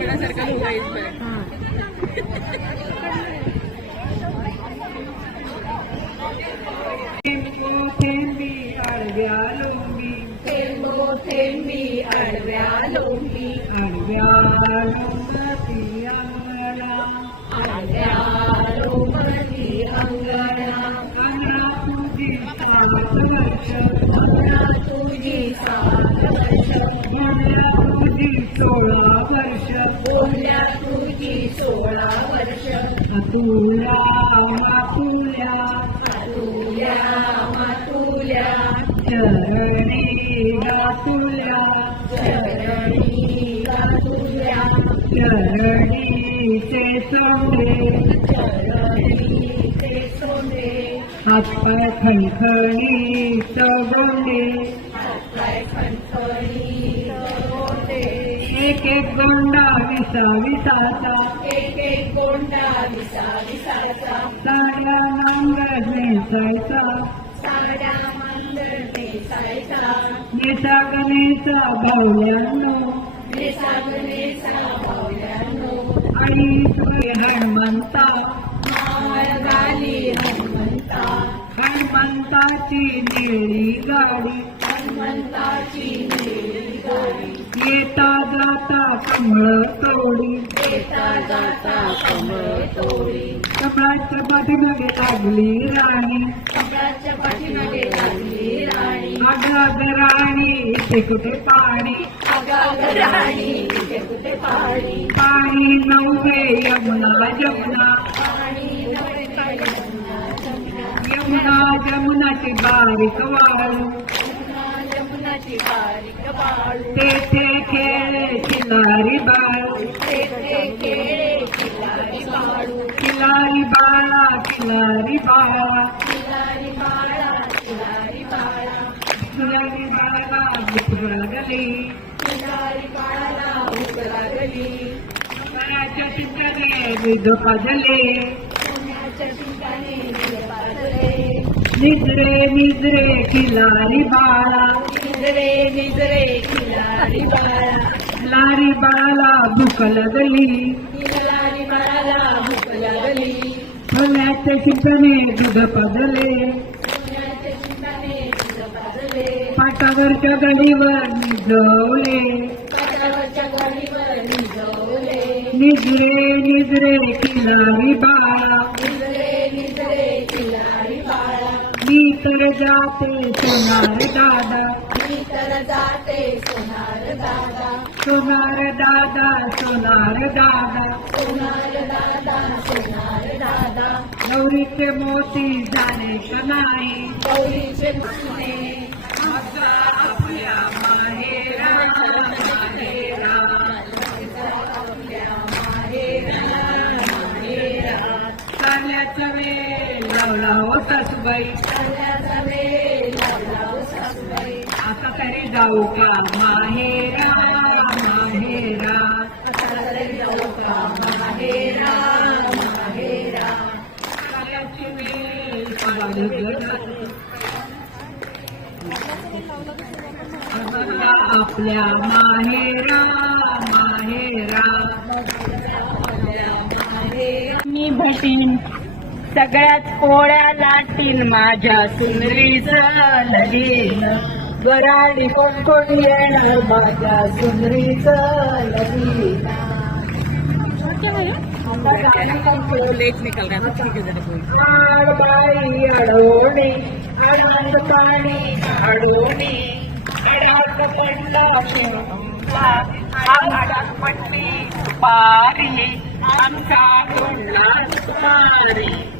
मेरा सर्कल होगा इस पर अड़व्या लूँगी अड़व्या तुला मातुल्या चरणी गातुल्या चरणी गातुल्या चरणीचे सोंडे चरणीचे सोंडे हातपाय खणखणी एक एक गोंडा विसा विसाचा. एक एक गोंडा विसा विसाचा. साड्या नांगर नेसायचा. साड्या मांगर नेसायचा. नेसा गणेसा भावल्यांनो नेसा गणेसा भावल्यांनो आई तुझे हनुमंता. गाली हनुमंता. हनुमंताची निळी गाडी. हनुमंताची निळी येता जाता कमळ तोडी येता जाता कमळ तोडी कमळाच्या पाठीमागे लागली राणी. कमळाच्या पाठीमागे लागली राणी. अगाग राणी इथे कुठे पाणी? अगाग राणी इथे कुठे पाणी? पाणी नव्हे यमुना यमुना यमुना जमुनाची बारीक वाळू. तेथे खेळे किनारी बाळू निजरे निजरे किनारी निजरे निजरे खिलारी बाळा खिलारी बाळाला भूक लागली खिलारी बाळाला भूक लागली सोन्याच्या ठिकाणी दूध पाजले पाटावरच्या गडीवर निजवले निजरे निजरे खिलारी मी तर जाते सोनार दादा. सोनार दादा सोनार दादा. गौरीचे मोती झाले का नाही? आता चाल्याचा हो वेळ लावला हो सासूबाई. आता तरी जाऊ का? माहेरा माहेरा. चाल्याची वेळ वाढत आपल्या माहेरा माहेरा. मी भेटेन. सगळ्यात पोळ्या लाटीन माझ्या सुंदरीच लगीन. गराडी कोण कोण येणार माझ्या सुंदरीच लगीन? आडबाई अडवणे अडात पाणी अडवणे. अडात पडला शिवला पारी. आमचा कोणला सुमारी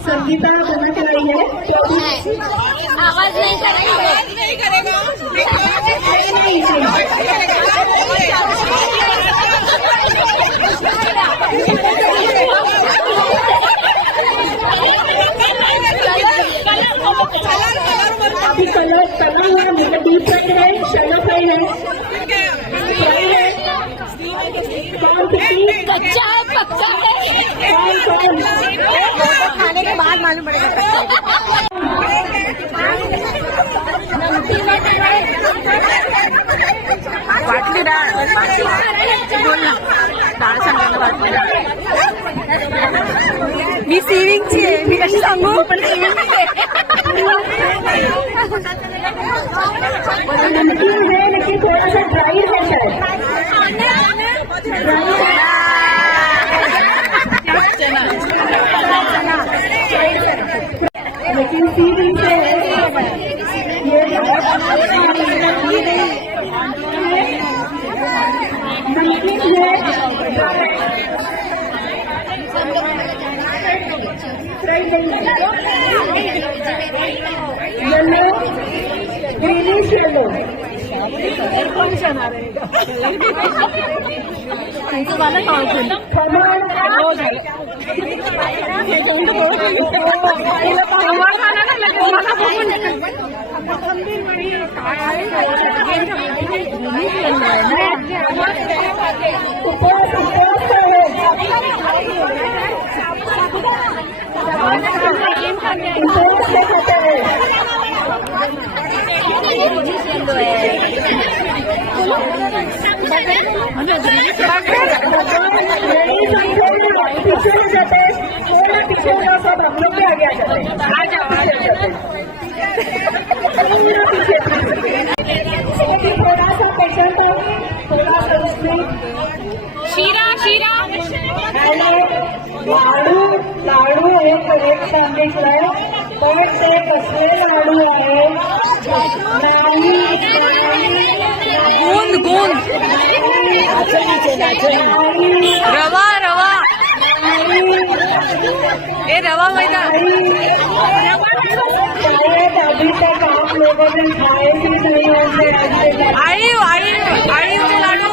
संगीता बना के लाई है। आवाज़ नहीं करेगा। अभी कलर तला हुआ मतलब डीप फ्राई है शैलो है। है। कौन कच्चा है पक्का है। कौन मालूम पड़ेगा। वाटली डाळ बोल ना डाळ सांगायला वाटली डाळ मी सिविंगची आहे मी कशी सांगू? पण सिविंगची आहे. नमकीन लेकिन थोड़ा सा ड्राई है उपवास उपवास उपवास से खाते शीरा शीरा। लाडू लाडू एक एक सांगितलंय पण ते कसले लाडू आहेत ગોંદ ગોંદ. રવા રવા. એ રવા મેદાન આવ્યું આવ્યું આવ્યું લાડુ.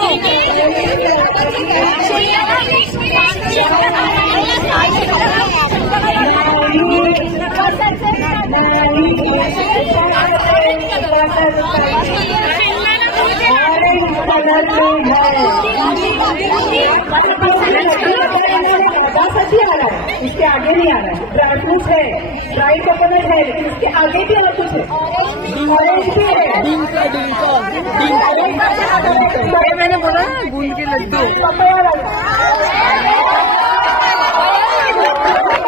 इसके आगे नहीं आ रहा है ड्राई फ्रूट है ड्राई कोकोनट है लेकिन इसके आगे भी और कुछ है ऑरेंज भी है मैंने बोला ना बूंद के लड्डू पपया वाला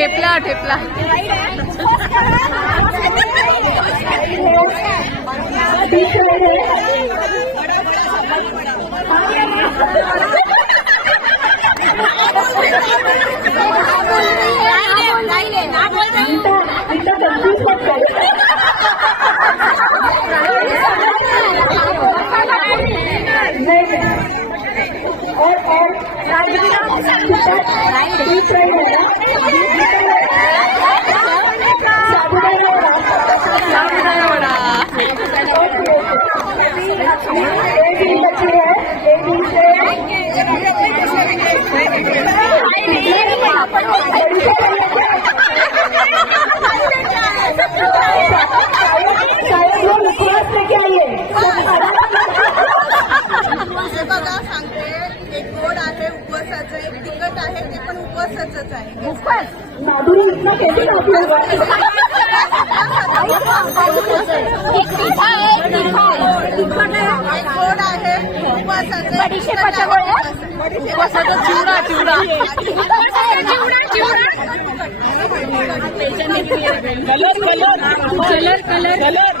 ठेपला ठेपला. नहीं. Thank you. उपवासाचं. उपवासाचा चिवडा चिवडा कलर कलर कलर.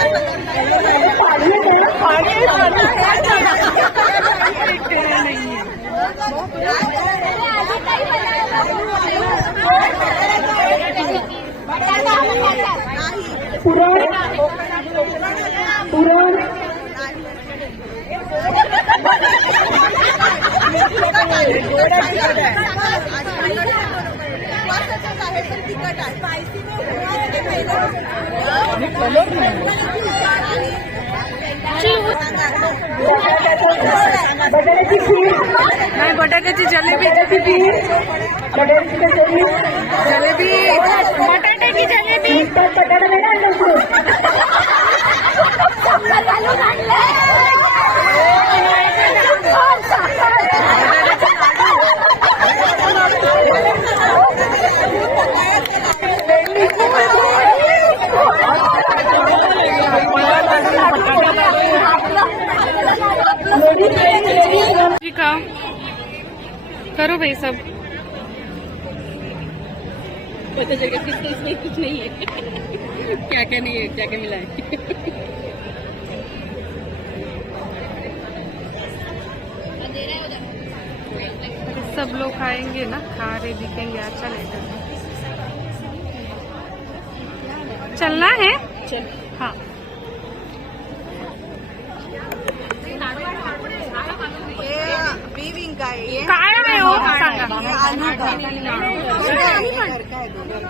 बटाट्याची खीर नाही बटाट्याची जलेबी खीर बटाट्याची कचोरी जलेबी बटाट्याची जलेबी। बटाटा नाही भाई सब। पता चलेगा किसको इसमें कुछ नहीं है। क्या क्या नहीं है क्या क्या मिला है। सब लोग खाएँगे ना खा रहे दिखेंगे अच्छा लगेगा चलना है? चल। हाँ। आहे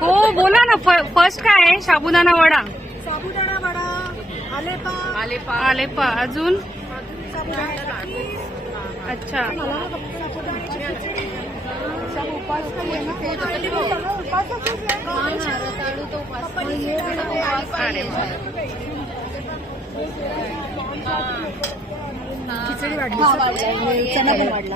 हो बोला ना फर्स्ट काय आहे? साबुदाणा वडा. साबुदाणा वडा आलेपा. आलेपा. आलेपा. अजून? अच्छा. खिचडी वाढली. चना पण वाढला.